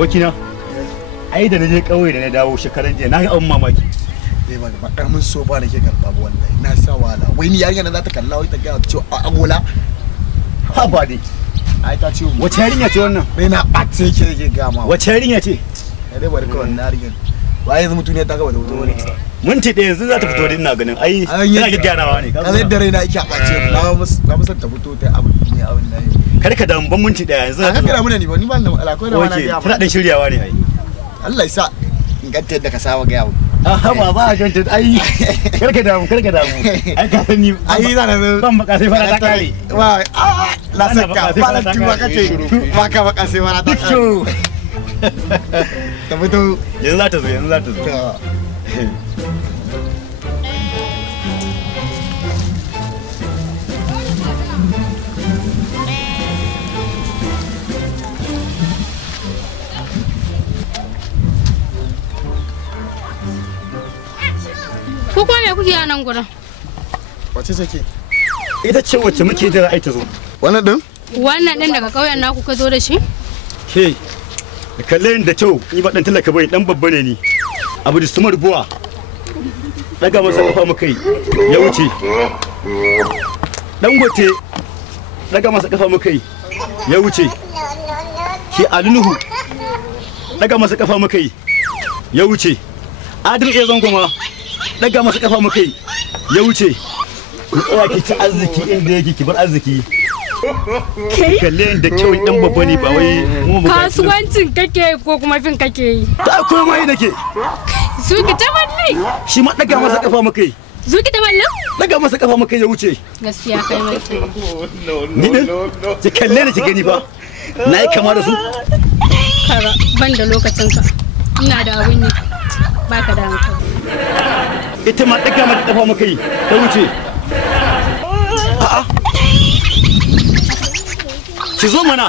abokina ai da naje kauye da na dawo shekaran jiya na ga abun mamaki. Ba karamin so ba nake karba ba wallahi na sha wala wai ni yarinya na za ta kalla wai ta ga cewa agola ha ba dai ai ta ce wace yarinya ce wannan bai na bace ke ga ma wace yarinya ce dai barka wannan yarinya wai yanzu mutune ta gaba da wuto wani minti ɗaya yanzu za ta fito da ina ganin ai tana gagganawa ne ka zai da raina yake a bace na musan ta fito ta abin ne abin nan kar ka damu ban minti ɗaya yanzu ka kira mun ne ba ni ba da alaƙoi da wani ga tana dan shiryawa ne ai Allah ya sa in ganta yadda ka saba ga yawo ba a ganta ai karka damu ai ka sani ai za na ban baka sai fara ta kare wa la saka ba la tuba kace ba ka baka sai fara ta kare ta fito yanzu za ta zo Ku kuma me kuke a nan gurin? Wace take? Ita ce wacce muke jira ai ta zo. Wannan din? Wannan din daga ƙauyen naku ka zo da shi? Ke kalle ni da kyau, ni ba dan talaka bai dan babba ne ni. Abu da sumar buwa. Daga masa kafa muka yi ya wuce. Dan gote daga masa kafa muka yi ya wuce. Ke Alinuhu daga masa kafa muka yi ya wuce. Adil iya zangoma daga masa kafa muka yi ya wuce. Ku tsaya ki ci arziki inda yake ki bar arziki. Kalle da kyau dan babba ne ba wai mu kasuwancin kake ko kuma fin kake yi? Ta komai nake. Zuki ta malli. Shi ma daga masa kafa muka yi. Zuki ta malli? Daga masa kafa muka ya wuce. Gaskiya kai mai. Ni din? Ki kalle ni ki gani fa. Na yi kama da su. Kaga ban da lokacin ka. Ina da abin ne. Baka da hankali. Ita ma daga mata kafa muka yi ta wuce. A'a. Ki zo mana.